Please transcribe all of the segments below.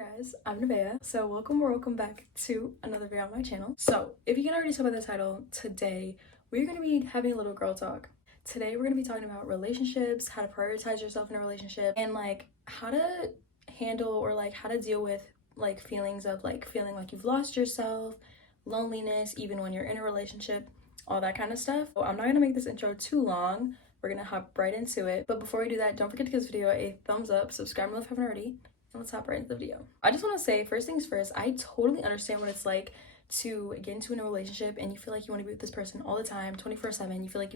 guys, I'm Nevaeh. So welcome back to another video on my channel. So if you can already tell by the title, today we're going to be having a little girl talk. Today we're going to be talking about relationships, how to prioritize yourself in a relationship, and like how to handle or like how to deal with like feelings of like feeling like you've lost yourself, loneliness, even when you're in a relationship, all that kind of stuff. So I'm not going to make this intro too long. We're going to hop right into it. But before we do that, don't forget to give this video a thumbs up, subscribe if you haven't already. Let's hop right into the video. I just want to say, first things first, I totally understand what it's like to get into a relationship and you feel like you want to be with this person all the time, 24/7. You feel like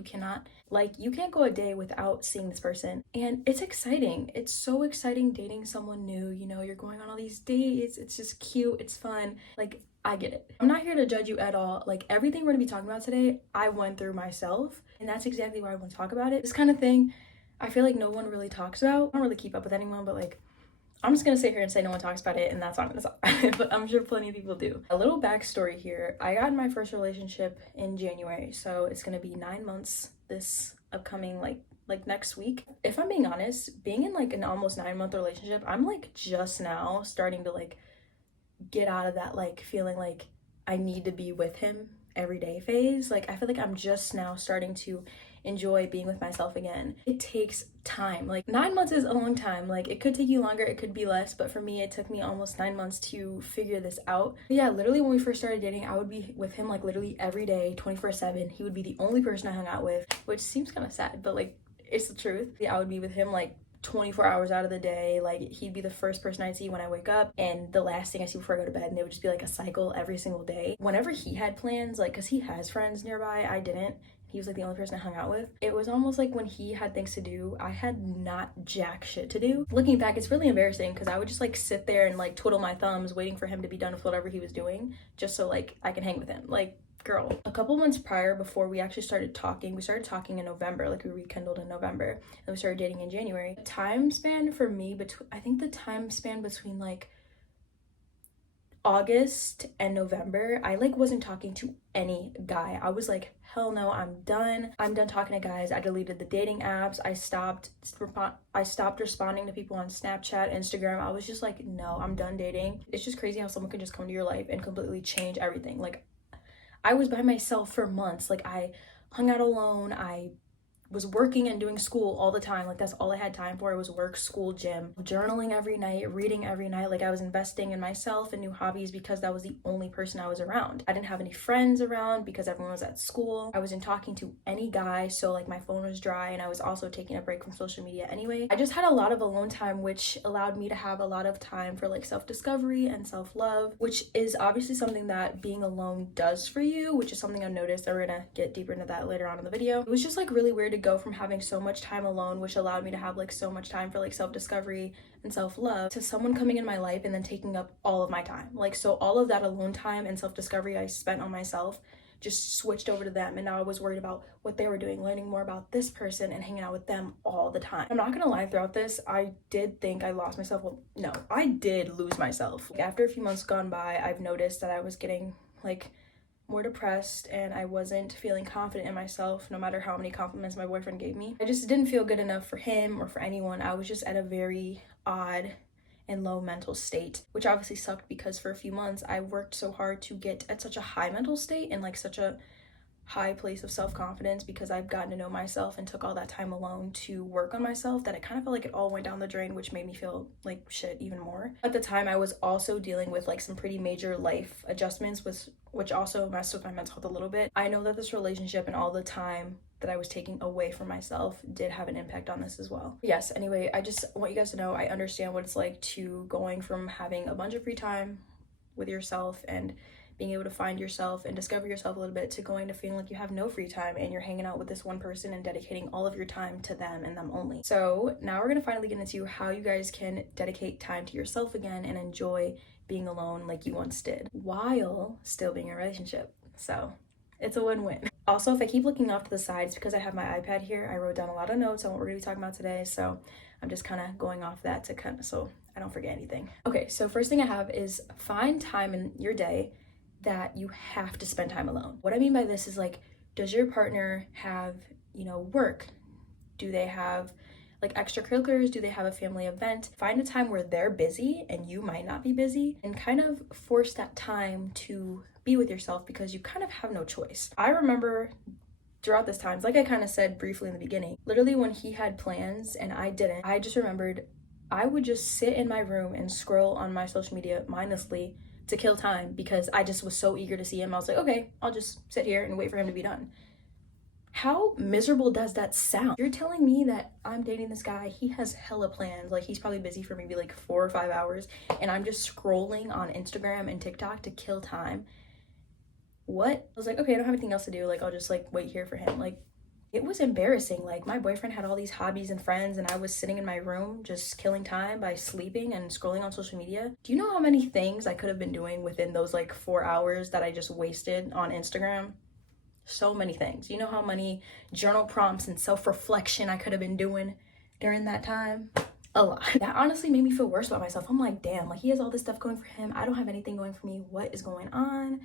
you can't go a day without seeing this person. And it's exciting. It's so exciting dating someone new. You know, you're going on all these dates. It's just cute. It's fun. Like, I get it. I'm not here to judge you at all. Like, everything we're going to be talking about today, I went through myself. And that's exactly why I want to talk about it. This kind of thing, I feel like no one really talks about. I don't really keep up with anyone, but like, I'm just gonna sit here and say no one talks about it, and that's all I'm gonna say. But I'm sure plenty of people do. A little backstory here. I got in my first relationship in January, so it's gonna be 9 months this upcoming like next week. If I'm being honest, being in like an almost 9-month relationship, I'm like just now starting to like get out of that like feeling like I need to be with him every day phase. Like, I feel like I'm just now starting to enjoy being with myself again. It takes time. Like, 9 months is a long time. Like, it could take you longer, it could be less, but for me it took me almost 9 months to figure this out. But yeah, literally when we first started dating, I would be with him like literally every day, 24/7. He would be the only person I hung out with, which seems kind of sad, but like, it's the truth. Yeah, I would be with him like 24 hours out of the day. Like, he'd be the first person I'd see when I wake up and the last thing I see before I go to bed, and it would just be like a cycle every single day. Whenever he had plans, like, because he has friends nearby, I didn't. He was like the only person I hung out with. It was almost like when he had things to do, I had not jack shit to do. Looking back, it's really embarrassing because I would just like sit there and like twiddle my thumbs waiting for him to be done with whatever he was doing just so like I can hang with him. Like, girl. A couple months prior, before we actually started talking, we started talking in November, like we rekindled in November, and we started dating in January. The time span for me I think the time span between like August and November, I like wasn't talking to any guy. I was like, hell no, I'm done talking to guys. I deleted the dating apps. I stopped responding to people on Snapchat, Instagram. I was just like, no, I'm done dating. It's just crazy how someone can just come to your life and completely change everything. Like, I was by myself for months. Like, I hung out alone. I was working and doing school all the time. Like, that's all I had time for. It was work, school, gym, journaling every night, reading every night. Like, I was investing in myself and new hobbies because that was the only person I was around. I didn't have any friends around because everyone was at school. I wasn't talking to any guy, so like my phone was dry, and I was also taking a break from social media anyway. I just had a lot of alone time, which allowed me to have a lot of time for like self-discovery and self-love, which is obviously something that being alone does for you, which is something I've noticed, and we're gonna get deeper into that later on in the video. It was just like really weird to go from having so much time alone, which allowed me to have like so much time for like self-discovery and self-love, to someone coming in my life and then taking up all of my time. Like, so all of that alone time and self-discovery I spent on myself just switched over to them, and now I was worried about what they were doing, learning more about this person and hanging out with them all the time. I'm not gonna lie, throughout this I did think I lost myself. Well, no, I did lose myself. Like, after a few months gone by, I've noticed that I was getting like more depressed and I wasn't feeling confident in myself no matter how many compliments my boyfriend gave me. I just didn't feel good enough for him or for anyone. I was just at a very odd and low mental state, which obviously sucked because for a few months I worked so hard to get at such a high mental state and like such a high place of self-confidence because I've gotten to know myself and took all that time alone to work on myself, that it kind of felt like it all went down the drain, which made me feel like shit even more. At the time, I was also dealing with like some pretty major life adjustments, which also messed with my mental health a little bit. I know that this relationship and all the time that I was taking away from myself did have an impact on this as well. Yes, anyway, I just want you guys to know I understand what it's like to going from having a bunch of free time with yourself and being able to find yourself and discover yourself a little bit, to going to feeling like you have no free time and you're hanging out with this one person and dedicating all of your time to them and them only. So now we're gonna finally get into how you guys can dedicate time to yourself again and enjoy being alone like you once did while still being in a relationship. So it's a win-win. Also, if I keep looking off to the sides, because I have my iPad here, I wrote down a lot of notes on what we're gonna be talking about today, so I'm just kind of going off that to kind of so I don't forget anything. Okay, so first thing I have is find time in your day that you have to spend time alone. What I mean by this is like, does your partner have, work? Do they have like extracurriculars? Do they have a family event? Find a time where they're busy and you might not be busy, and kind of force that time to be with yourself because you kind of have no choice. I remember throughout this time, like I kind of said briefly in the beginning, literally when he had plans and I didn't, I just remembered I would just sit in my room and scroll on my social media mindlessly to kill time because I just was so eager to see him. I was like, okay, I'll just sit here and wait for him to be done. How miserable does that sound? You're telling me that I'm dating this guy, he has hella plans, like he's probably busy for maybe like 4 or 5 hours, and I'm just scrolling on Instagram and TikTok to kill time. What? I was like, okay, I don't have anything else to do, like I'll just like wait here for him. Like, it was embarrassing. Like, my boyfriend had all these hobbies and friends, and I was sitting in my room just killing time by sleeping and scrolling on social media. Do you know how many things I could have been doing within those like 4 hours that I just wasted on Instagram? So many things. You know how many journal prompts and self-reflection I could have been doing during that time? A lot. That honestly made me feel worse about myself. I'm like, damn, like he has all this stuff going for him. I don't have anything going for me. What is going on?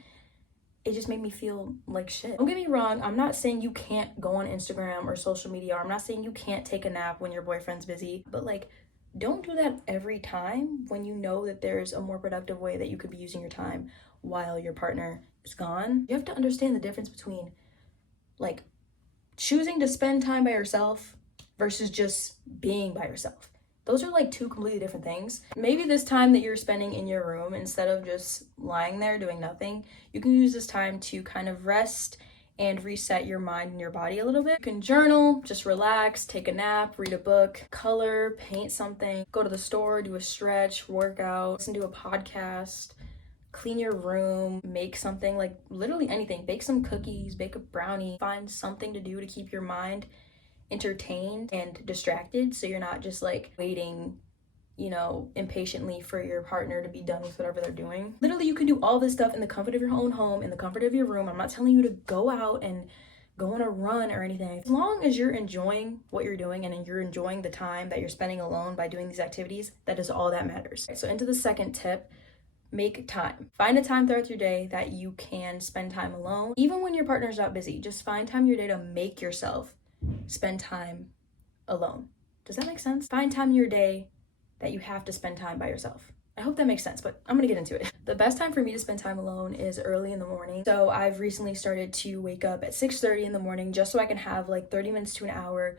It just made me feel like shit. Don't get me wrong, I'm not saying you can't go on Instagram or social media, or I'm not saying you can't take a nap when your boyfriend's busy, but like, don't do that every time when you know that there's a more productive way that you could be using your time while your partner is gone. You have to understand the difference between like choosing to spend time by yourself versus just being by yourself. Those are like 2 completely different things. Maybe this time that you're spending in your room, instead of just lying there doing nothing, you can use this time to kind of rest and reset your mind and your body a little bit. You can journal, just relax, take a nap, read a book, color, paint something, go to the store, do a stretch, workout, listen to a podcast, clean your room, make something, like literally anything. Bake some cookies, bake a brownie, find something to do to keep your mind entertained and distracted, so you're not just like waiting, you know, impatiently for your partner to be done with whatever they're doing. Literally, you can do all this stuff in the comfort of your own home, in the comfort of your room. I'm not telling you to go out and go on a run or anything. As long as you're enjoying what you're doing and you're enjoying the time that you're spending alone by doing these activities, that is all that matters. So into the second tip, make time. Find a time throughout your day that you can spend time alone. Even when your partner's not busy, just find time in your day to make yourself spend time alone. Does that make sense? Find time in your day that you have to spend time by yourself. I hope that makes sense, but I'm gonna get into it. The best time for me to spend time alone is early in the morning. So I've recently started to wake up at 6:30 in the morning just so I can have like 30 minutes to an hour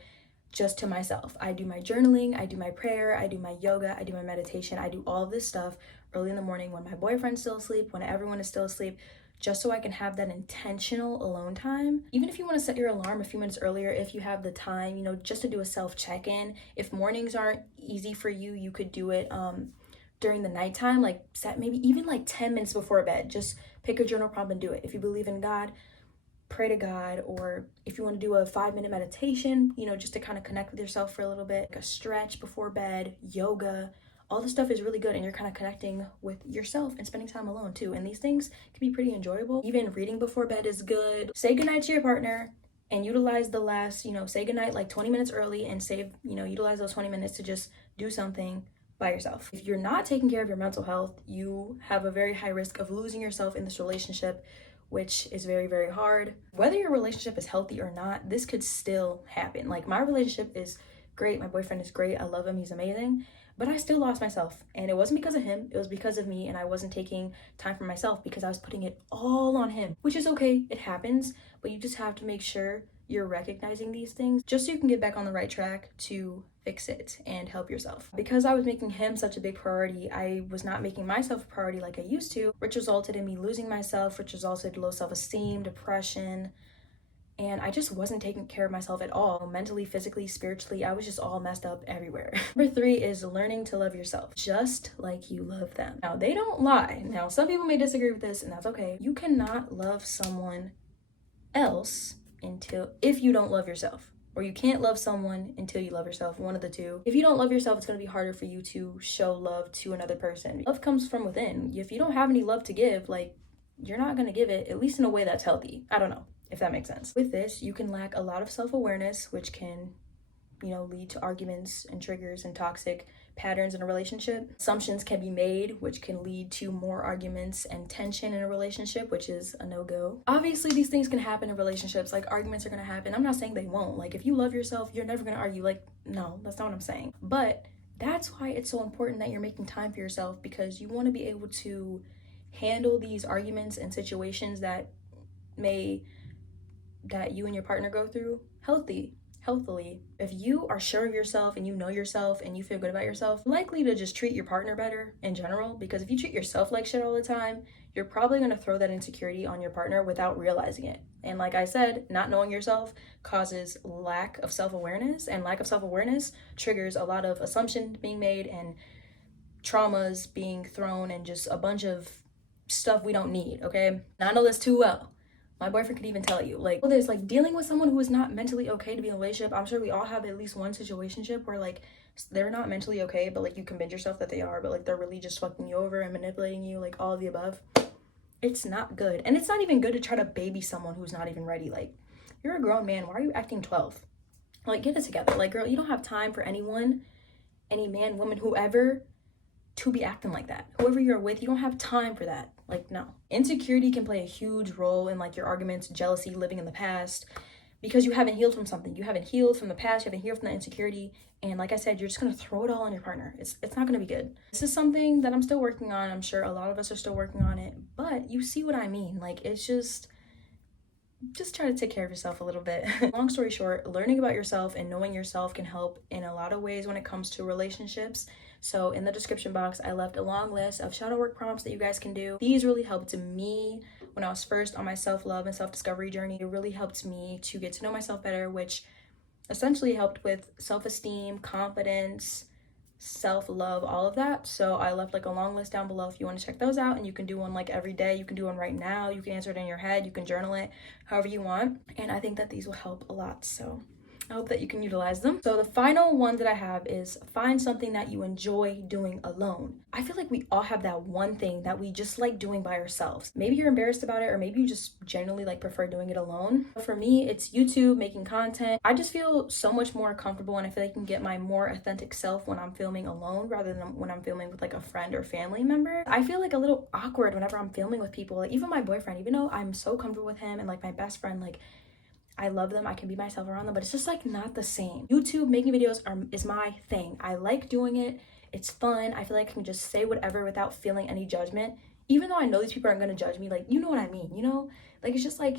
just to myself. I do my journaling, I do my prayer, I do my yoga, I do my meditation, I do all of this stuff early in the morning when my boyfriend's still asleep, when everyone is still asleep, just so I can have that intentional alone time. Even if you want to set your alarm a few minutes earlier, if you have the time, you know, just to do a self check-in. If mornings aren't easy for you, you could do it during the nighttime, like set maybe even like 10 minutes before bed. Just pick a journal prompt and do it. If you believe in God, pray to God, or if you want to do a 5-minute meditation, you know, just to kind of connect with yourself for a little bit, like a stretch before bed, yoga. All this stuff is really good, and you're kind of connecting with yourself and spending time alone too. And these things can be pretty enjoyable. Even reading before bed is good. Say goodnight to your partner and utilize the last, you know, say goodnight like 20 minutes early and save, you know, utilize those 20 minutes to just do something by yourself. If you're not taking care of your mental health, you have a very high risk of losing yourself in this relationship, which is very, very hard. Whether your relationship is healthy or not, this could still happen. Like, my relationship is great. My boyfriend is great. I love him. He's amazing. But I still lost myself, and it wasn't because of him, it was because of me, and I wasn't taking time for myself because I was putting it all on him, which is okay, it happens, but you just have to make sure you're recognizing these things just so you can get back on the right track to fix it and help yourself. Because I was making him such a big priority, I was not making myself a priority like I used to, which resulted in me losing myself, which resulted in low self-esteem, depression, and I just wasn't taking care of myself at all. Mentally, physically, spiritually, I was just all messed up everywhere. Number 3 is learning to love yourself just like you love them. Now, they don't lie. Now, some people may disagree with this, and that's okay. You cannot love someone else if you don't love yourself. Or you can't love someone until you love yourself, one of the two. If you don't love yourself, it's going to be harder for you to show love to another person. Love comes from within. If you don't have any love to give, like, you're not going to give it, at least in a way that's healthy. I don't know if that makes sense. With this, you can lack a lot of self-awareness, which can, you know, lead to arguments and triggers and toxic patterns in a relationship. Assumptions can be made, which can lead to more arguments and tension in a relationship, which is a no-go. Obviously, these things can happen in relationships. Like, arguments are gonna happen. I'm not saying they won't. Like, if you love yourself, you're never gonna argue. Like, no, that's not what I'm saying. But that's why it's so important that you're making time for yourself, because you want to be able to handle these arguments and situations that you and your partner go through healthily. If you are sure of yourself and you know yourself and you feel good about yourself, you're likely to just treat your partner better in general, because if you treat yourself like shit all the time, you're probably going to throw that insecurity on your partner without realizing it. And like I said, not knowing yourself causes lack of self-awareness, and lack of self-awareness triggers a lot of assumptions being made and traumas being thrown and just a bunch of stuff we don't need, okay? And I know this too well. My boyfriend could even tell you, like, well, there's like dealing with someone who is not mentally okay to be in a relationship. I'm sure we all have at least one situationship where like they're not mentally okay, but like you convince yourself that they are, but like they're really just fucking you over and manipulating you, like all of the above. It's not good. And it's not even good to try to baby someone who's not even ready. Like, you're a grown man. Why are you acting 12? Like, get it together. Like, girl, you don't have time for anyone, any man, woman, whoever, to be acting like that. Whoever you're with, you don't have time for that. Like, no. Insecurity can play a huge role in like your arguments, jealousy, living in the past, because you haven't healed from something. You haven't healed from the past, you haven't healed from the insecurity, and like I said, you're just gonna throw it all on your partner. It's not gonna be good. This is something that I'm still working on. I'm sure a lot of us are still working on it, but you see what I mean. Like, it's just try to take care of yourself a little bit. Long story short, learning about yourself and knowing yourself can help in a lot of ways when it comes to relationships. So in the description box, I left a long list of shadow work prompts that you guys can do. These really helped me when I was first on my self-love and self-discovery journey. It really helped me to get to know myself better, which essentially helped with self-esteem, confidence, self-love, all of that. So I left like a long list down below if you want to check those out, and you can do one like every day. You can do one right now. You can answer it in your head. You can journal it however you want. And I think that these will help a lot. So I hope that you can utilize them. So the final one that I have is find something that you enjoy doing alone. I feel like we all have that one thing that we just like doing by ourselves. Maybe you're embarrassed about it, or maybe you just generally like prefer doing it alone. For me, it's YouTube, making content. I just feel so much more comfortable, and I feel like I can get my more authentic self when I'm filming alone rather than when I'm filming with like a friend or family member. I feel like a little awkward whenever I'm filming with people, like even my boyfriend, even though I'm so comfortable with him and like my best friend, like I love them, I can be myself around them, but it's just like not the same. YouTube, making videos is my thing. I like doing it. It's fun. I feel like I can just say whatever without feeling any judgment, even though I know these people aren't gonna judge me. Like, you know what I mean, you know? Like, it's just like,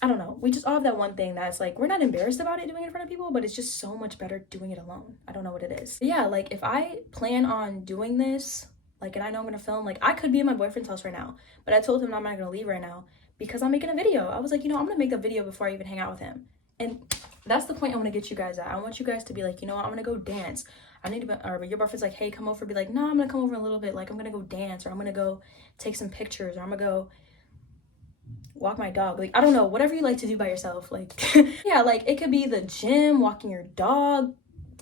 I don't know. We just all have that one thing that's like, we're not embarrassed about it doing it in front of people, but it's just so much better doing it alone. I don't know what it is. But yeah, like if I plan on doing this, like, and I know I'm gonna film, like I could be in my boyfriend's house right now, but I told him I'm not gonna leave right now because I'm making a video. I was like, you know, I'm gonna make the video before I even hang out with him. And that's the point I want to get you guys at. I want you guys to be like, you know what, I'm gonna go dance. I need to, or your boyfriend's like, hey, come over. Be like, no, I'm gonna come over in a little bit. Like, I'm gonna go dance, or I'm gonna go take some pictures, or I'm gonna go walk my dog. Like, I don't know, whatever you like to do by yourself. Like, yeah, like it could be the gym, walking your dog,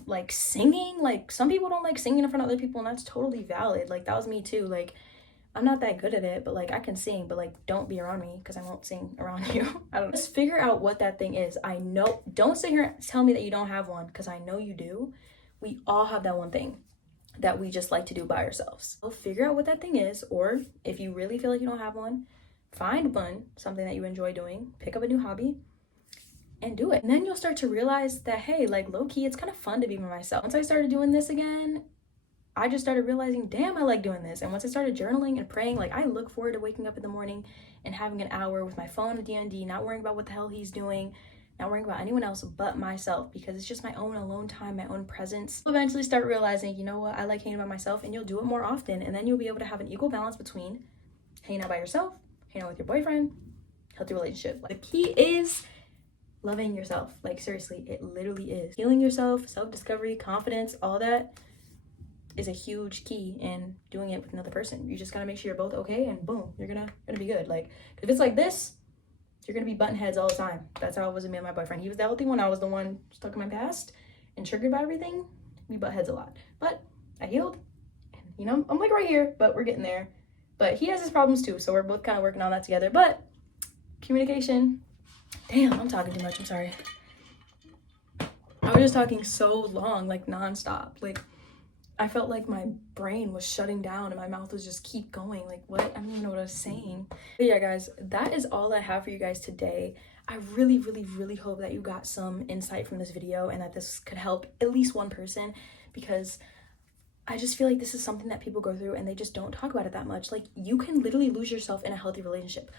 like singing. Like, some people don't like singing in front of other people, and that's totally valid. Like, that was me too. Like, I'm not that good at it, but like I can sing, but like don't be around me because I won't sing around you. I don't know. Just figure out what that thing is. I know, don't sit here and tell me that you don't have one, because I know you do. We all have that one thing that we just like to do by ourselves. So figure out what that thing is, or if you really feel like you don't have one, find one, something that you enjoy doing, pick up a new hobby and do it. And then you'll start to realize that, hey, like low-key, it's kind of fun to be by myself. Once I started doing this again, I just started realizing, damn, I like doing this. And once I started journaling and praying, like I look forward to waking up in the morning and having an hour with my phone at D&D, not worrying about what the hell he's doing, not worrying about anyone else but myself, because it's just my own alone time, my own presence. You'll eventually start realizing, you know what, I like hanging by myself, and you'll do it more often. And then you'll be able to have an equal balance between hanging out by yourself, hanging out with your boyfriend, healthy relationship. The key is loving yourself. Like seriously, it literally is. Healing yourself, self-discovery, confidence, all that is a huge key in doing it with another person. You just gotta make sure you're both okay, and boom, you're gonna be good. Like, if it's like this, you're gonna be button heads all the time. That's how it was with me and my boyfriend. He was the healthy one, I was the one stuck in my past and triggered by everything. We butt heads a lot, but I healed, and you know, I'm like right here, but we're getting there. But he has his problems too, so we're both kind of working on that together. But communication, damn, I'm talking too much, I'm sorry. I was just talking so long, like nonstop. Like, I felt like my brain was shutting down and my mouth was just keep going. Like, what? I don't even know what I was saying. But yeah, guys, that is all I have for you guys today. I really, really, really hope that you got some insight from this video and that this could help at least one person, because I just feel like this is something that people go through and they just don't talk about it that much. Like, you can literally lose yourself in a healthy relationship.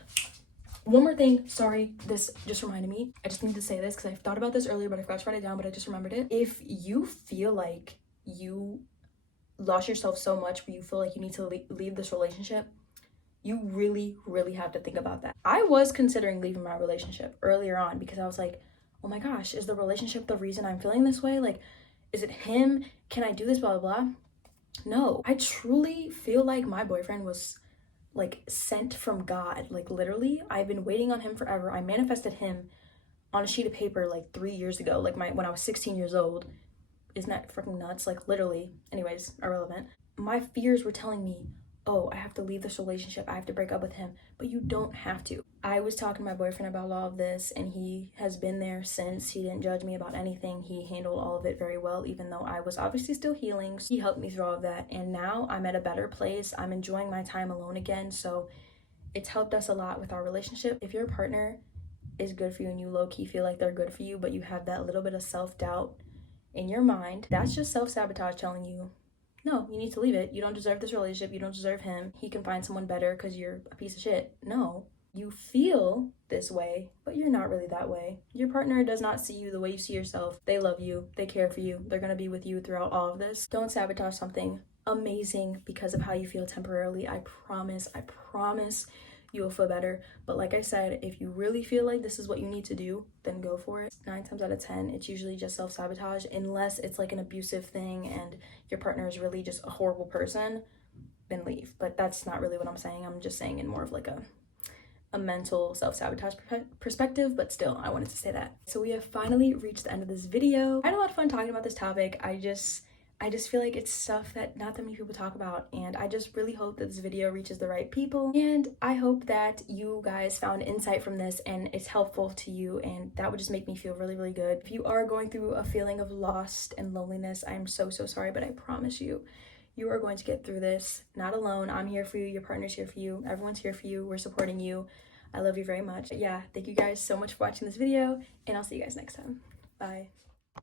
One more thing, sorry, this just reminded me. I just need to say this because I thought about this earlier, but I forgot to write it down, but I just remembered it. If you feel like you lost yourself so much where you feel like you need to leave this relationship, you really, really have to think about that. I was considering leaving my relationship earlier on because I was like, oh my gosh, is the relationship the reason I'm feeling this way? Like, is it him? Can I do this? Blah, blah, blah. No, I truly feel like my boyfriend was like sent from God. Like, literally, I've been waiting on him forever. I manifested him on a sheet of paper like 3 years ago, like when I was 16 years old. Isn't that freaking nuts? Like, literally. Anyways, irrelevant. My fears were telling me, oh, I have to leave this relationship, I have to break up with him. But you don't have to. I was talking to my boyfriend about all of this, and he has been there since. He didn't judge me about anything. He handled all of it very well, even though I was obviously still healing. So he helped me through all of that, and now I'm at a better place. I'm enjoying my time alone again, so it's helped us a lot with our relationship. If your partner is good for you and you low-key feel like they're good for you, but you have that little bit of self-doubt in your mind, that's just self-sabotage telling you, no, you need to leave it. You don't deserve this relationship. You don't deserve him. He can find someone better because you're a piece of shit. No, you feel this way, but you're not really that way. Your partner does not see you the way you see yourself. They love you. They care for you. They're going to be with you throughout all of this. Don't sabotage something amazing because of how you feel temporarily. I promise you will feel better. But like I said, if you really feel like this is what you need to do, then go for it. 9 times out of 10, it's usually just self-sabotage, unless it's like an abusive thing and your partner is really just a horrible person, then leave. But that's not really what I'm saying. I'm just saying in more of like a mental self-sabotage perspective, but still, I wanted to say that. So we have finally reached the end of this video. I had a lot of fun talking about this topic. I just feel like it's stuff that not that many people talk about, and I just really hope that this video reaches the right people, and I hope that you guys found insight from this and it's helpful to you, and that would just make me feel really, really good. If you are going through a feeling of lost and loneliness, I am so sorry, but I promise you, you are going to get through this. Not alone. I'm here for you. Your partner's here for you. Everyone's here for you. We're supporting you. I love you very much. But yeah, thank you guys so much for watching this video, and I'll see you guys next time. Bye.